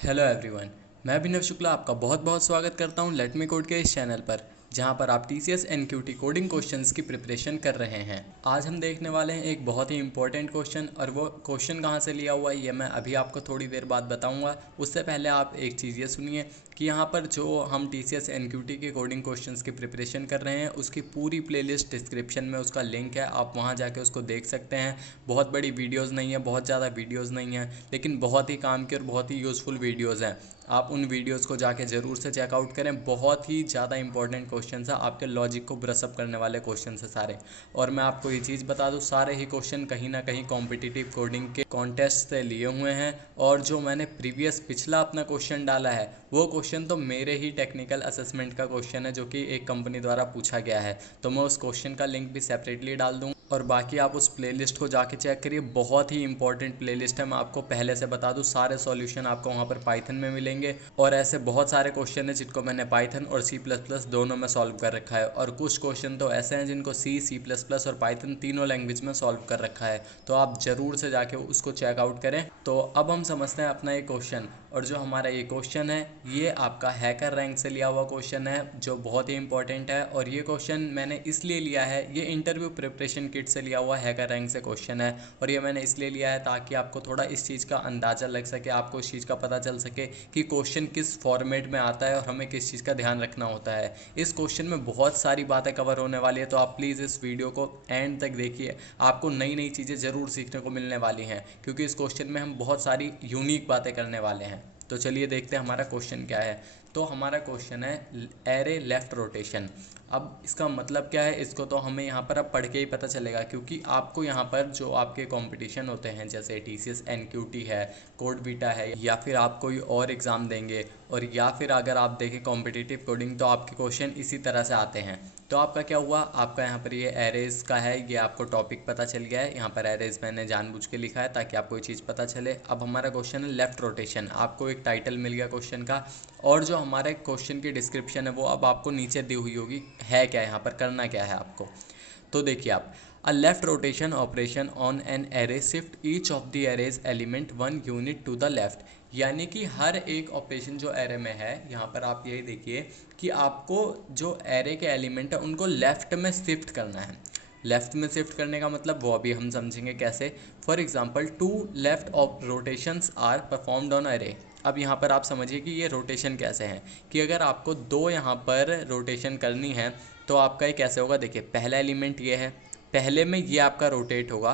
Hello everyone, मैं अभिनव शुक्ला आपका बहुत बहुत स्वागत करता हूं लेट मी कोड के इस चैनल पर, जहां पर आप TCS NQT कोडिंग क्वेश्चंस की प्रिपरेशन कर रहे हैं। आज हम देखने वाले हैं एक बहुत ही इंपॉर्टेंट क्वेश्चन, और वो क्वेश्चन कहां से लिया हुआ है ये मैं अभी आपको थोड़ी देर बाद बताऊंगा। उससे पहले आप एक चीज़ ये सुनिए कि यहाँ पर जो हम TCS NQT के कोडिंग क्वेश्चंस की प्रिपरेशन कर रहे हैं उसकी पूरी प्लेलिस्ट डिस्क्रिप्शन में उसका लिंक है, आप वहाँ जाके उसको देख सकते हैं। बहुत बड़ी वीडियोज़ नहीं है, बहुत ज़्यादा वीडियोज़ नहीं है, लेकिन बहुत ही काम की और बहुत ही यूज़फुल वीडियोज़ हैं। आप उन वीडियोस को जाके ज़रूर से चेकआउट करें। बहुत ही ज़्यादा इंपॉर्टेंट क्वेश्चन है, आपके लॉजिक को ब्रशअप करने वाले क्वेश्चन है सारे। और मैं आपको ये चीज़ बता दूँ, सारे ही क्वेश्चन कहीं ना कहीं कॉम्पिटिटिव कोडिंग के कॉन्टेस्ट से लिए हुए हैं। और जो मैंने प्रीवियस पिछला अपना क्वेश्चन डाला है वो क्वेश्चन तो मेरे ही टेक्निकल असेसमेंट का क्वेश्चन है, जो कि एक कंपनी द्वारा पूछा गया है। तो मैं उस क्वेश्चन का लिंक भी सेपरेटली डाल दूँ, और बाकी आप उस प्लेलिस्ट को जाके चेक करिए। बहुत ही इंपॉर्टेंट प्लेलिस्ट है, मैं आपको पहले से बता दूं। सारे सॉल्यूशन आपको वहाँ पर पाइथन में मिलेंगे, और ऐसे बहुत सारे क्वेश्चन हैं जिनको मैंने पाइथन और C++ दोनों में सॉल्व कर रखा है। और कुछ क्वेश्चन तो ऐसे हैं जिनको C++ और पाइथन तीनों लैंग्वेज में सॉल्व कर रखा है। तो आप ज़रूर से जाके उसको चेकआउट करें। तो अब हम समझते हैं अपना ये क्वेश्चन। और जो हमारा ये क्वेश्चन है ये आपका हैकर रैंक से लिया हुआ क्वेश्चन है, जो बहुत ही इंपॉर्टेंट है। और ये क्वेश्चन मैंने इसलिए लिया है, ये इंटरव्यू प्रिपरेशन किट से लिया हुआ हैकर रैंक से क्वेश्चन है। और ये मैंने इसलिए लिया है ताकि आपको थोड़ा इस चीज़ का अंदाज़ा लग सके, आपको इस चीज़ का पता चल सके कि क्वेश्चन किस फॉर्मेट में आता है और हमें किस चीज़ का ध्यान रखना होता है। इस क्वेश्चन में बहुत सारी बातें कवर होने वाली है, तो आप प्लीज़ इस वीडियो को एंड तक देखिए। आपको नई नई चीज़ें ज़रूर सीखने को मिलने वाली हैं, क्योंकि इस क्वेश्चन में हम बहुत सारी यूनिक बातें करने वाले हैं। तो चलिए देखते हैं हमारा क्वेश्चन क्या है। तो हमारा क्वेश्चन है एरे लेफ्ट रोटेशन। अब इसका मतलब क्या है, इसको तो हमें यहाँ पर अब पढ़ के ही पता चलेगा, क्योंकि आपको यहाँ पर जो आपके कंपटीशन होते हैं जैसे TCS NQT है, कोड बीटा है, या फिर आप कोई और एग्ज़ाम देंगे, और या फिर अगर आप देखें कॉम्पिटिटिव कोडिंग, तो आपके क्वेश्चन इसी तरह से आते हैं। तो आपका क्या हुआ, आपका यहाँ पर ये एरेज का है, ये आपको टॉपिक पता चल गया है। यहाँ पर एरेज मैंने जानबूझ के लिखा है ताकि आपको ये चीज़ पता चले। अब हमारा क्वेश्चन है लेफ़्ट रोटेशन, आपको एक टाइटल मिल गया क्वेश्चन का, और जो हमारे क्वेश्चन की डिस्क्रिप्शन है वो अब आपको नीचे दी हुई होगी। है क्या, यहाँ पर करना क्या है आपको, तो देखिए आप, a left rotation operation on an array shift each of the array's element 1 unit to the left. यानी कि हर एक ऑपरेशन जो एरे में है, यहाँ पर आप यही देखिए कि आपको जो एरे के एलिमेंट है उनको लेफ़्ट में शिफ्ट करना है। लेफ़्ट में शिफ्ट करने का मतलब वो अभी हम समझेंगे कैसे। For example 2 left of rotations are performed on array. अब यहाँ पर आप समझिए कि ये रोटेशन कैसे हैं, कि अगर आपको दो यहाँ पर रोटेशन करनी है तो आपका ये कैसे होगा। देखिए पहला एलिमेंट ये है, पहले में ये आपका रोटेट होगा,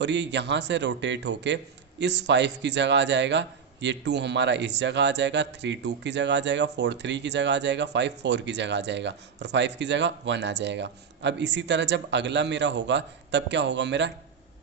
और ये यहाँ से रोटेट होके इस 5 की जगह आ जाएगा, ये 2 हमारा इस जगह आ जाएगा, 3 2 की जगह आ जाएगा, 4 3 की जगह आ जाएगा, 5 4 की जगह आ जाएगा, और 5 की जगह 1 आ जाएगा। अब इसी तरह जब अगला मेरा होगा तब क्या होगा, मेरा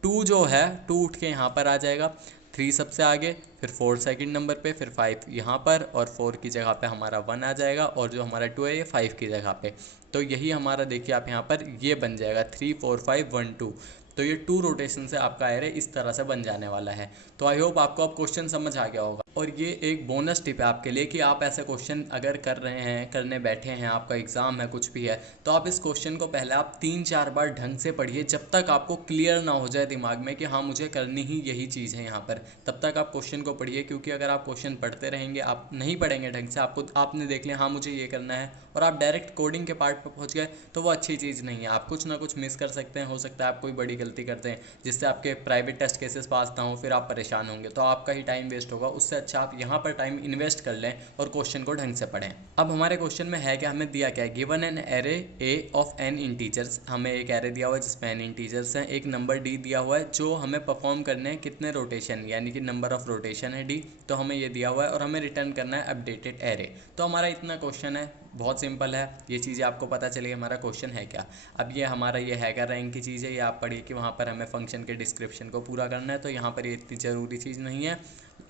2 जो है 2 उठ के यहाँ पर आ जाएगा, 3 सबसे आगे, फिर 4 सेकंड नंबर पे, फिर 5 यहाँ पर, और 4 की जगह पे हमारा 1 आ जाएगा, और जो हमारा 2 है ये 5 की जगह पे। तो यही हमारा देखिए आप यहाँ पर ये बन जाएगा 3 4 5 1 2। तो ये 2 रोटेशन से आपका एरे इस तरह से बन जाने वाला है। तो आई होप आपको अब क्वेश्चन समझ आ गया होगा। और ये एक बोनस टिप है आपके लिए कि आप ऐसे क्वेश्चन अगर कर रहे हैं, करने बैठे हैं, आपका एग्ज़ाम है, कुछ भी है, तो आप इस क्वेश्चन को पहले आप 3-4 बार ढंग से पढ़िए, जब तक आपको क्लियर ना हो जाए दिमाग में कि हाँ मुझे करनी ही यही चीज़ है यहाँ पर। तब तक आप क्वेश्चन को पढ़िए, क्योंकि अगर आप क्वेश्चन पढ़ते रहेंगे, आप नहीं पढ़ेंगे ढंग से, आपने देख लिया हाँ मुझे ये करना है, और आप डायरेक्ट कोडिंग के पार्ट पर पहुँच गए, तो वो अच्छी चीज़ नहीं है। आप कुछ ना कुछ मिस कर सकते हैं, हो सकता है आप कोई बड़ी गलती करते हैं जिससे आपके प्राइवेट टेस्ट केसेस पास ना हो, फिर आप परेशान होंगे, तो आपका ही टाइम वेस्ट होगा। उससे अच्छा आप यहाँ पर टाइम इन्वेस्ट कर लें और क्वेश्चन को ढंग से पढ़ें। अब हमारे क्वेश्चन में है क्या, हमें दिया क्या है, given an array A of n integers. हमें एक एरे दिया हुआ है जिसमें एन इंटीजर्स हैं, एक नंबर डी दिया हुआ है जो हमें परफॉर्म करने हैं कितने रोटेशन, यानी कि नंबर ऑफ रोटेशन है डी, तो हमें ये दिया हुआ है, और हमें रिटर्न करना है अपडेटेड एरे। तो हमारा इतना क्वेश्चन है, बहुत सिंपल है। ये चीज़ें आपको पता चली हमारा क्वेश्चन है क्या। अब ये हमारा ये हैकर रैंक की चीज़ है, ये आप पढ़िए कि वहाँ पर हमें फंक्शन के डिस्क्रिप्शन को पूरा करना है, तो यहाँ पर ये इतनी ज़रूरी चीज़ नहीं है,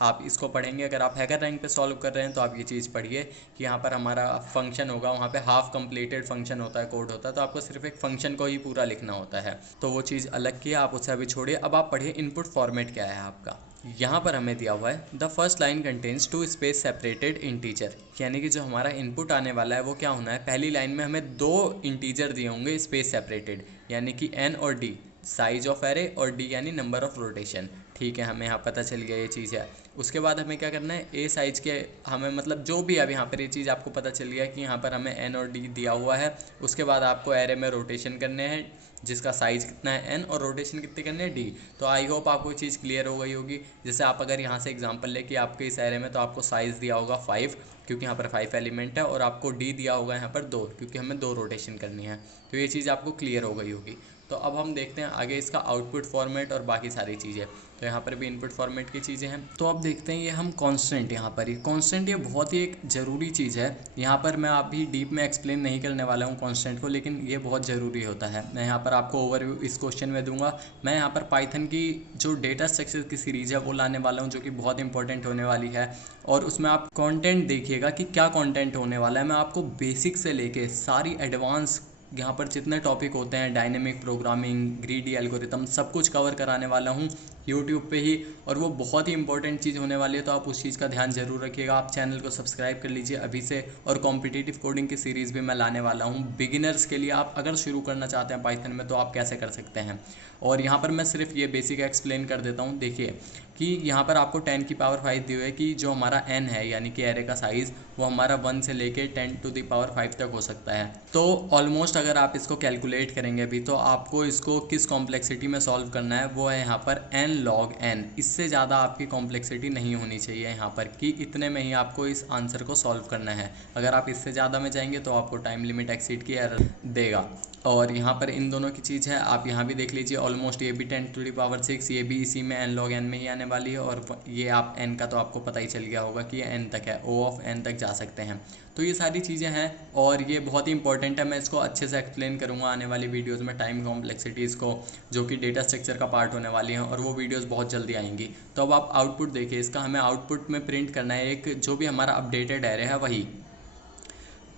आप इसको पढ़ेंगे। अगर आप हैकर रैंक पे सॉल्व कर रहे हैं तो आप ये चीज़ पढ़िए कि यहाँ पर हमारा फंक्शन होगा, वहाँ पे हाफ कंप्लीटेड फंक्शन होता है, कोड होता है, तो आपको सिर्फ एक फंक्शन को ही पूरा लिखना होता है, तो वो चीज़ अलग की है, आप उससे अभी छोड़िए। अब आप पढ़िए इनपुट फॉर्मेट क्या है आपका। यहाँ पर हमें दिया हुआ है the first line contains 2 space separated integer, यानी कि जो हमारा इनपुट आने वाला है वो क्या होना है, पहली लाइन में हमें 2 इंटीजर दिए होंगे स्पेस सेपरेटेड, यानी कि n और d। साइज ऑफ एरे और डी यानी नंबर ऑफ रोटेशन। ठीक है, हमें यहाँ पता चल गया ये चीज़ है। उसके बाद हमें क्या करना है, ए साइज के हमें मतलब जो भी अब यहाँ पर ये चीज़ आपको पता चल गया कि यहाँ पर हमें एन और डी दिया हुआ है। उसके बाद आपको एरे में रोटेशन करने हैं जिसका साइज़ कितना है एन और रोटेशन कितने करने हैं डी। तो आई होप आपको ये चीज़ क्लियर हो गई होगी। जैसे आप अगर यहाँ से एग्जांपल ले कि आपके इस एरे में तो आपको साइज़ दिया होगा 5 क्योंकि यहाँ पर 5 एलिमेंट है, और आपको डी दिया होगा यहाँ पर 2 क्योंकि हमें 2 रोटेशन करनी है। तो ये चीज़ आपको क्लियर हो गई होगी। तो अब हम देखते हैं आगे इसका आउटपुट फॉर्मेट और बाकी सारी चीज़ें। तो यहाँ पर भी इनपुट फॉर्मेट की चीज़ें हैं। तो अब देखते हैं ये हम कांस्टेंट, यहाँ पर ये कांस्टेंट ये बहुत ही एक ज़रूरी चीज़ है। यहाँ पर मैं अभी डीप में एक्सप्लेन नहीं करने वाला हूँ कांस्टेंट को, लेकिन ये बहुत ज़रूरी होता है। मैं यहाँ पर आपको ओवरव्यू इस क्वेश्चन में दूंगा। मैं यहाँ पर पाइथन की जो डेटा स्ट्रक्चर की सीरीज़ है वो लाने वाला हूँ, जो कि बहुत इंपॉर्टेंट होने वाली है। और उसमें आप कंटेंट देखिएगा कि क्या कंटेंट होने वाला है। मैं आपको बेसिक से लेके सारी एडवांस यहाँ पर जितने टॉपिक होते हैं, डायनेमिक प्रोग्रामिंग, ग्रीडी एल्गोरिथम, सब कुछ कवर कराने वाला हूँ यूट्यूब पे ही। और वो बहुत ही इंपॉर्टेंट चीज़ होने वाली है, तो आप उस चीज़ का ध्यान जरूर रखिएगा। आप चैनल को सब्सक्राइब कर लीजिए अभी से। और कॉम्पिटिटिव कोडिंग की सीरीज़ भी मैं लाने वाला हूँ बिगिनर्स के लिए। आप अगर शुरू करना चाहते हैं पाइथन में तो आप कैसे कर सकते हैं। और यहाँ पर मैं सिर्फ ये बेसिक एक्सप्लेन कर देता हूँ। देखिए कि यहाँ पर आपको 10 की पावर 5 दी हुई है कि जो हमारा n है यानी कि एरे का साइज़ वो हमारा 1 से लेके 10 टू द पावर 5 तक हो सकता है। तो ऑलमोस्ट अगर आप इसको कैलकुलेट करेंगे अभी, तो आपको इसको किस कॉम्प्लेक्सिटी में सॉल्व करना है वो है यहाँ पर n log n। इससे ज़्यादा आपकी कॉम्प्लेक्सिटी नहीं होनी चाहिए यहाँ पर, कि इतने में ही आपको इस आंसर को सॉल्व करना है। अगर आप इससे ज़्यादा में जाएंगे तो आपको टाइम लिमिट एक्सीड की एरर देगा। और यहाँ पर इन दोनों की चीज़ है, आप यहाँ भी देख लीजिए। ऑलमोस्ट ये भी 10 टू द पावर 6, ये भी इसी में n log n में ही आने वाली है। और ये आप n का तो आपको पता ही चल गया होगा कि ये n तक है, o ऑफ n तक जा सकते हैं। तो ये सारी चीज़ें हैं और ये बहुत ही इंपॉर्टेंट है। मैं इसको अच्छे से एक्सप्लेन करूँगा आने वाली वीडियोस में, टाइम कॉम्प्लेक्सिटीज़ को, जो कि डेटा स्ट्रक्चर का पार्ट होने वाली हैं, और वो वीडियोस बहुत जल्दी आएंगी। तो अब आप आउटपुट देखिए इसका। हमें आउटपुट में प्रिंट करना है एक जो भी हमारा अपडेटेड एरे है वही।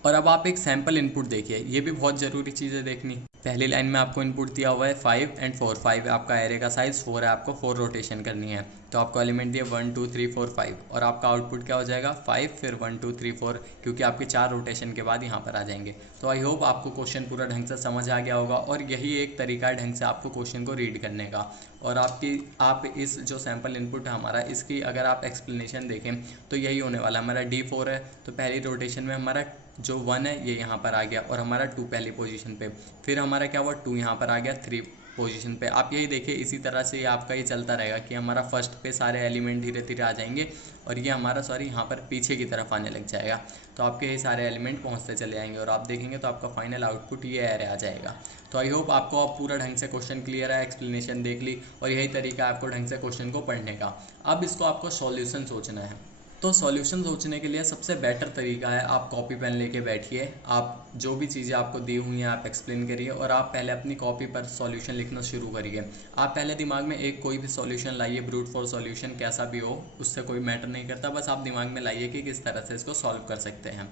और अब आप एक सैम्पल इनपुट देखिए, ये भी बहुत ज़रूरी चीज़ है देखनी। पहली लाइन में आपको इनपुट दिया हुआ है 5 एंड 4। 5 आपका एरे का साइज़, 4 है आपको 4 रोटेशन करनी है। तो आपको एलिमेंट दिए 1 2 3 4 5, और आपका आउटपुट क्या हो जाएगा 5 फिर 1 2 3 4, क्योंकि आपके 4 रोटेशन के बाद यहाँ पर आ जाएंगे। तो आई होप आपको क्वेश्चन पूरा ढंग से समझ आ गया होगा, और यही एक तरीका है ढंग से आपको क्वेश्चन को रीड करने का। और आप इस जो सैम्पल इनपुट है हमारा, इसकी अगर आप एक्सप्लेनेशन देखें तो यही होने वाला है। हमारा D4 है तो पहली रोटेशन में हमारा जो 1 है ये यहाँ पर आ गया, और हमारा 2 पहली पोजीशन पे, फिर हमारा क्या हुआ 2 यहाँ पर आ गया 3 पोजीशन पे। आप यही देखिए इसी तरह से आपका ये चलता रहेगा कि हमारा फर्स्ट पे सारे एलिमेंट धीरे धीरे आ जाएंगे, और ये हमारा यहाँ पर पीछे की तरफ आने लग जाएगा। तो आपके ये सारे एलिमेंट पहुँचते चले जाएंगे, और आप देखेंगे तो आपका फाइनल आउटपुट ये एरे आ जाएगा। तो आई होप आपको अब पूरा ढंग से क्वेश्चन क्लियर है, एक्सप्लेनेशन देख ली, और यही तरीका है आपको ढंग से क्वेश्चन को पढ़ने का। अब इसको आपको सॉल्यूशन सोचना है। तो सॉल्यूशन सोचने के लिए सबसे बेटर तरीका है आप कॉपी पेन लेके बैठिए। आप जो भी चीज़ें आपको दी हुई हैं आप एक्सप्लेन करिए, और आप पहले अपनी कॉपी पर सॉल्यूशन लिखना शुरू करिए। आप पहले दिमाग में एक कोई भी सॉल्यूशन लाइए, ब्रूट फोर्स सॉल्यूशन कैसा भी हो, उससे कोई मैटर नहीं करता। बस आप दिमाग में लाइए कि किस तरह से इसको सॉल्व कर सकते हैं।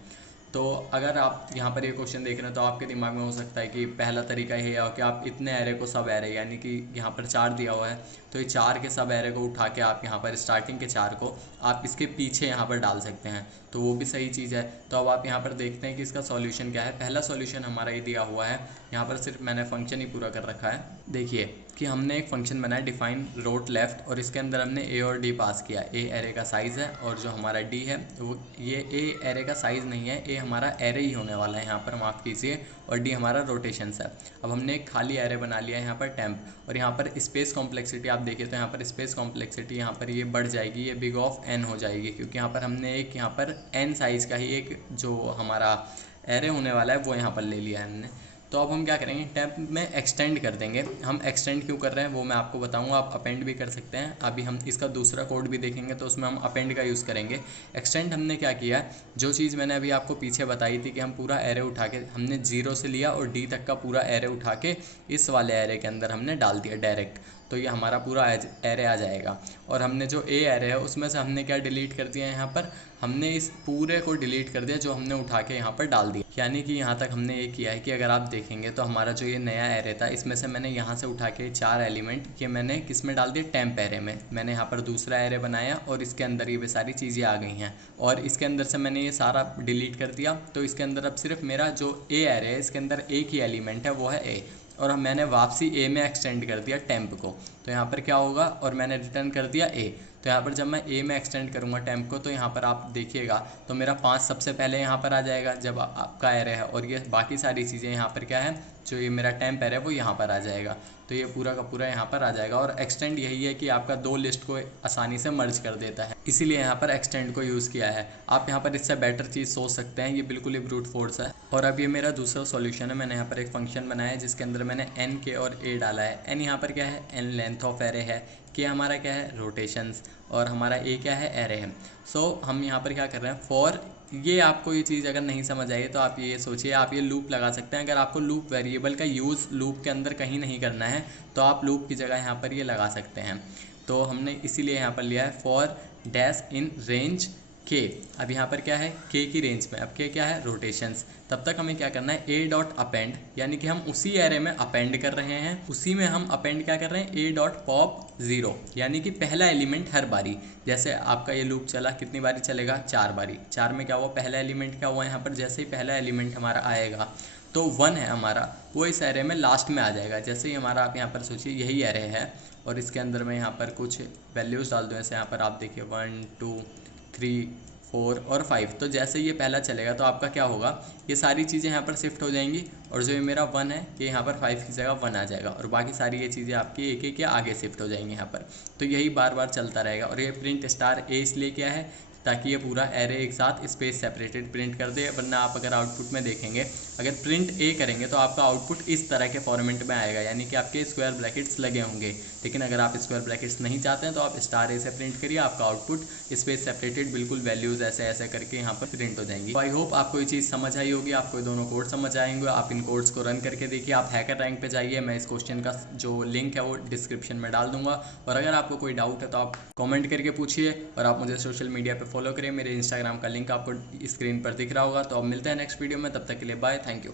तो अगर आप यहाँ पर ये क्वेश्चन देख रहे हैं तो आपके दिमाग में हो सकता है कि पहला तरीका ये है कि आप इतने एरे को सब एरे, यानी कि यहाँ पर 4 दिया हुआ है तो ये 4 के सब एरे को उठा के आप यहाँ पर स्टार्टिंग के 4 को आप इसके पीछे यहाँ पर डाल सकते हैं, तो वो भी सही चीज़ है। तो अब आप यहाँ पर देखते हैं कि इसका सॉल्यूशन क्या है। पहला सॉल्यूशन हमारा ये दिया हुआ है, यहाँ पर सिर्फ मैंने फंक्शन ही पूरा कर रखा है। देखिए कि हमने एक फंक्शन बनाया डिफाइन रोट लेफ्ट, और इसके अंदर हमने ए और डी पास किया। ए एरे का साइज़ है और जो हमारा डी है वो ये ए एरे का साइज़ नहीं है, ए हमारा एरे ही होने वाला है यहाँ पर, माफ़ कीजिए, और डी हमारा रोटेशंस है। अब हमने एक खाली एरे बना लिया है यहाँ पर टेम्प, और यहाँ पर स्पेस कॉम्प्लेक्सिटी आप देखिए तो यहाँ पर स्पेस कॉम्प्लेक्सिटी यहाँ पर ये बढ़ जाएगी, ये बिग ऑफ एन हो जाएगी, क्योंकि यहाँ पर हमने एक यहाँ पर एन साइज़ का ही एक जो हमारा एरे होने वाला है वो यहाँ पर ले लिया है हमने। तो अब हम क्या करेंगे, टेम्प में एक्सटेंड कर देंगे। हम एक्सटेंड क्यों कर रहे हैं वो मैं आपको बताऊंगा, आप अपेंड भी कर सकते हैं। अभी हम इसका दूसरा कोड भी देखेंगे तो उसमें हम अपेंड का यूज़ करेंगे। एक्सटेंड हमने क्या किया, जो चीज़ मैंने अभी आपको पीछे बताई थी कि हम पूरा एरे उठा के हमने 0 से लिया और डी तक का पूरा एरे उठा के इस वाले एरे के अंदर हमने डाल दिया डायरेक्ट, तो ये हमारा पूरा एरे आ जाएगा। और हमने जो ए एरे है उसमें से हमने क्या डिलीट कर दिया, यहाँ पर हमने इस पूरे को डिलीट कर दिया जो हमने उठा के यहाँ पर डाल दिया। यानी कि यहाँ तक हमने ये किया है कि अगर आप देखेंगे तो हमारा जो ये नया एरे था इसमें से मैंने यहाँ से उठा के 4 एलिमेंट ये मैंने किस में डाल दिए, टेम्प एरे में। मैंने यहाँ पर दूसरा एरे बनाया और इसके अंदर ये सारी चीज़ें आ गई हैं, और इसके अंदर से मैंने ये सारा डिलीट कर दिया। तो इसके अंदर अब सिर्फ मेरा जो ए एरे है इसके अंदर एक ही एलिमेंट है वो है ए। और मैंने वापसी ए में एक्सटेंड कर दिया टेम्प को, तो यहाँ पर क्या होगा, और मैंने रिटर्न कर दिया ए। तो यहाँ पर जब मैं ए में एक्सटेंड करूँगा टेम्प को, तो यहाँ पर आप देखिएगा तो मेरा 5 सबसे पहले यहाँ पर आ जाएगा जब आपका एरे है, और ये बाकी सारी चीज़ें यहाँ पर क्या है, जो ये मेरा टेम्प एरे है वो यहाँ पर आ जाएगा। तो ये पूरा का पूरा यहाँ पर आ जाएगा। और एक्सटेंड यही है कि आपका 2 लिस्ट को आसानी से मर्ज कर देता है, इसीलिए यहाँ पर एक्सटेंड को यूज़ किया है। आप यहाँ पर इससे बेटर चीज़ सोच सकते हैं, ये बिल्कुल ही ब्रूट फोर्स है। और अब ये मेरा दूसरा सॉल्यूशन है। मैंने यहाँ पर एक फंक्शन बनाया है जिसके अंदर मैंने एन, के और ए डाला है। एन यहाँ पर क्या है, एन लेंथ ऑफ एरे है, के हमारा क्या है, रोटेशंस, और हमारा ए क्या है, एरे है। सो हम यहाँ पर क्या कर रहे हैं, फॉर ये आपको ये चीज़ अगर नहीं समझ आई तो आप ये सोचिए, आप ये लूप लगा सकते हैं। अगर आपको लूप वेरिएबल का यूज़ लूप के अंदर कहीं नहीं करना है तो आप लूप की जगह यहाँ पर ये लगा सकते हैं। तो हमने इसीलिए यहाँ पर लिया है फॉर डैश इन रेंज के। अब यहाँ पर क्या है, के की रेंज में, अब के क्या है, रोटेशंस। तब तक हमें क्या करना है, ए डॉट अपेंड, यानी कि हम उसी एरे में अपेंड कर रहे हैं, उसी में हम अपेंड क्या कर रहे हैं, ए डॉट पॉप 0, यानी कि पहला एलिमेंट हर बारी। जैसे आपका ये लूप चला, कितनी बारी चलेगा, 4 बारी। 4 में क्या हुआ, पहला एलिमेंट क्या हुआ यहाँ पर, जैसे ही पहला एलिमेंट हमारा आएगा तो 1 है हमारा, वो इस एरे में लास्ट में आ जाएगा। जैसे ही हमारा, आप यहाँ पर सोचिए यही एरे है और इसके अंदर मैं यहाँ पर कुछ वैल्यूज़ डाल दूँ। ऐसे यहाँ पर आप देखिए 1 2 3 4 और 5। तो जैसे ये पहला चलेगा तो आपका क्या होगा, ये सारी चीज़ें यहाँ पर शिफ्ट हो जाएंगी, और जो ये मेरा 1 है ये यहाँ पर 5 की जगह 1 आ जाएगा, और बाकी सारी ये चीज़ें आपकी एक एक के आगे शिफ्ट हो जाएंगी यहाँ पर। तो यही बार बार चलता रहेगा। और ये प्रिंट स्टार ए इसलिए क्या है, ताकि ये पूरा एरे एक साथ स्पेस सेपरेटेड प्रिंट कर दे। वरना आप अगर आउटपुट में देखेंगे, अगर प्रिंट ए करेंगे तो आपका आउटपुट इस तरह के फॉर्मेट में आएगा, यानी कि आपके स्क्वायर ब्रैकेट्स लगे होंगे। लेकिन अगर आप स्क्वायर ब्रैकेट्स नहीं चाहते हैं तो आप स्टार ए से प्रिंट करिए, आपका आउटपुट स्पेस सेपरेटेड बिल्कुल वैल्यूज़ ऐसे ऐसे करके यहाँ पर प्रिंट हो जाएंगी। तो आई होप आपको ये चीज़ समझ आई होगी, आपको ये दोनों कोड समझ आएंगे। आप इन कोड्स को रन करके देखिए। आप हैकर रैंक पे जाइए, मैं इस क्वेश्चन का जो लिंक है वो डिस्क्रिप्शन में डाल दूंगा। और अगर आपको कोई डाउट है तो आप कमेंट करके पूछिए, और आप मुझे सोशल मीडिया पे फॉलो करिए। मेरे इंस्टाग्राम का लिंक आपको स्क्रीन पर दिख रहा होगा। तो अब मिलते हैं नेक्स्ट वीडियो में, तब तक के लिए बाय, थैंक यू।